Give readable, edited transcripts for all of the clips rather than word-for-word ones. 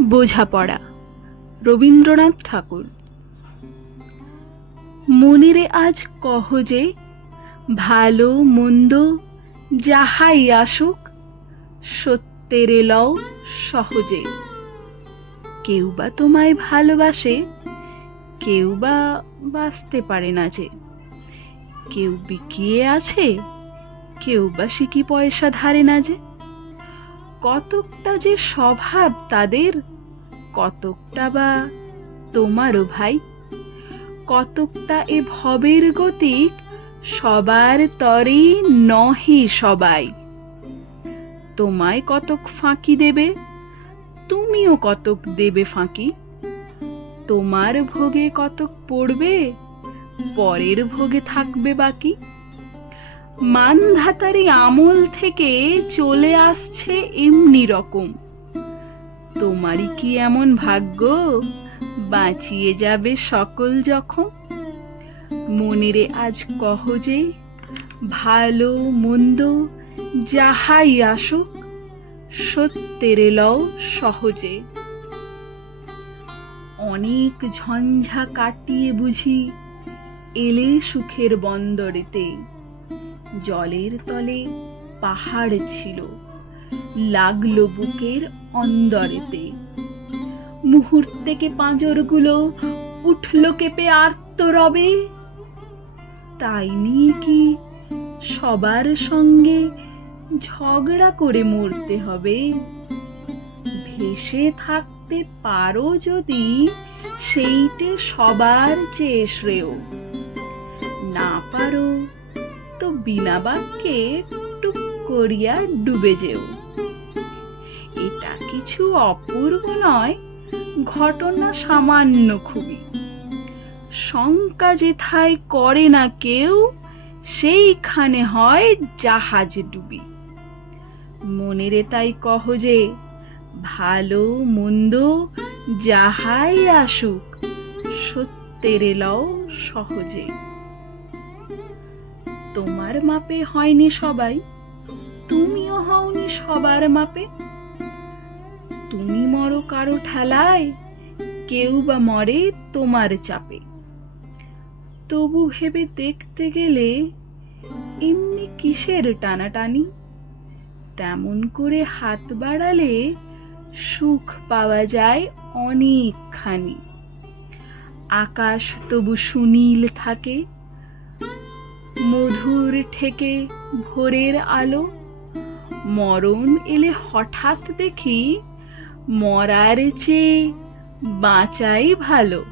বোঝাপড়া, রবীন্দ্রনাথ ঠাকুর। মনেরে আজ কহ যে, ভালো মন্দ যাহাই আসুক, সত্যেরে লও সহজে। কেউ বা তোমায় ভালোবাসে, কেউ বা বাঁচতে পারে না যে। কেউ বিকিয়ে আছে, কেউ বা সিকি পয়সা ধারে না যে। কতকটা যে স্বভাব তাদের, কতকটা বা তোমারও ভাই। কতকটা এ ভবের গতিক, সবার তরে নহে সবাই। তোমায় কতক ফাঁকি দেবে, তুমিও কতক দেবে ফাঁকি। তোমার ভোগে কতক পড়বে, পরের ভোগে থাকবে বাকি। মানধাতারি আমল থেকে চলে আসছে এমনি রকম। তোমারই কি এমন ভাগ্য, বাঁচিয়ে যাবে সকল জখম। মনেরে আজ কহ যে, ভালো মন্দ যাহাই আসুক, সত্যেরে লও সহজে। অনেক ঝঞ্ঝা কাটিয়ে বুঝি এলে সুখের বন্দরেতে। জলের তলে পাহাড় ছিল, লাগলো বুকের অন্দরেতে। মুহূর্তেকে পাঁজরগুলো উঠল কেঁপে আর্তরবে। তাই নিয়ে কি সবার সঙ্গে ঝগড়া করে মরতে হবে? ভেসে থাকতে পারো যদি, সেইটে সবার চেয়ে শ্রেয়। না পারো তো বিনা বাক্যে টুক করিয়া ডুবে যেও। এটা কিছু অপূর্ব নয়, ঘটনা সামান্য খুবই। শঙ্কা যেথায় করে না কেউ, সেইখানে হয় জাহাজ ডুবি। মনেরে তাই কহ যে, ভালো মন্দ যাহাই আসুক, সত্যেরে লও সহজে। তোমার মাপে হয়নি সবাই, তুমিও হওনি সবার মাপে। তুমি মরো কারো ঠেলায়, কেউ বা মরে তোমার চাপে। তবু ভেবে দেখতে গেলে, এমনি কিসের টানাটানি? তেমন করে হাত বাড়ালে সুখ পাওয়া যায় অনেকখানি। আকাশ তবু সুনীল থাকে, মধুর ঠেকে ভোরের আলো। মরণ এলে হঠাৎ দেখি, মরার চেয়ে বাঁচাই ভালো।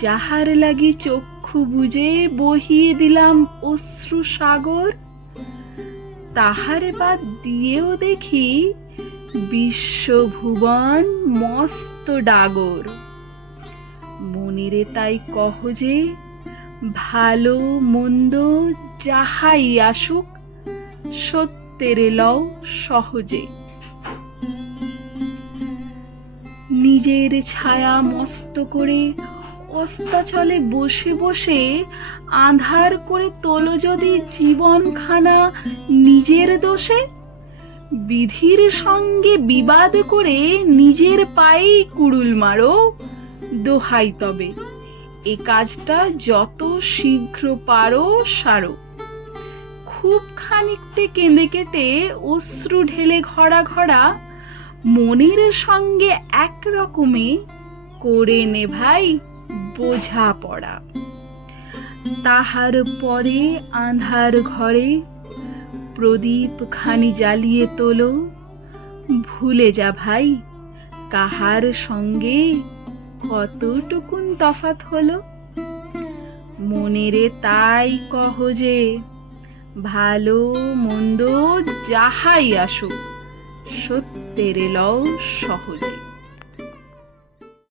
যাহার লাগি চক্ষু বুজে বহিয়ে দিলাম অশ্রু সাগর, তাহারে বাদ দিয়েও দেখি বিশ্বভুবন মস্ত ডাগর। মনেরে তাই কহ যে, ভালো মন্দ যাহাই আসুক, সত্যেরে লও সহজে। নিজের ছায়া মস্ত করে অস্তাচলে বসে বসে আঁধার করে তোলো যদি জীবনখানা নিজের দোষে। বিধির সঙ্গে বিবাদ করে নিজের পায়েই কুড়ুল মারো, দোহাই তবে এ কাজটা যত শীঘ্র পারো সারো। খুব খানিকটে কেঁদে কেটে অশ্রু ঢেলে ঘড়া ঘড়া, মনের সঙ্গে এক রকমে করে নে ভাই বোঝাপড়া। তাহার পরে আঁধার ঘরে প্রদীপ খানি জ্বালিয়ে তোলো। ভুলে যা ভাই, কাহার সঙ্গে কতটুকুন তফাৎ হলো। মনেরে তাই কহ যে, ভালো মন্দ যাহাই আসুক, সত্যেরে লও সহজে।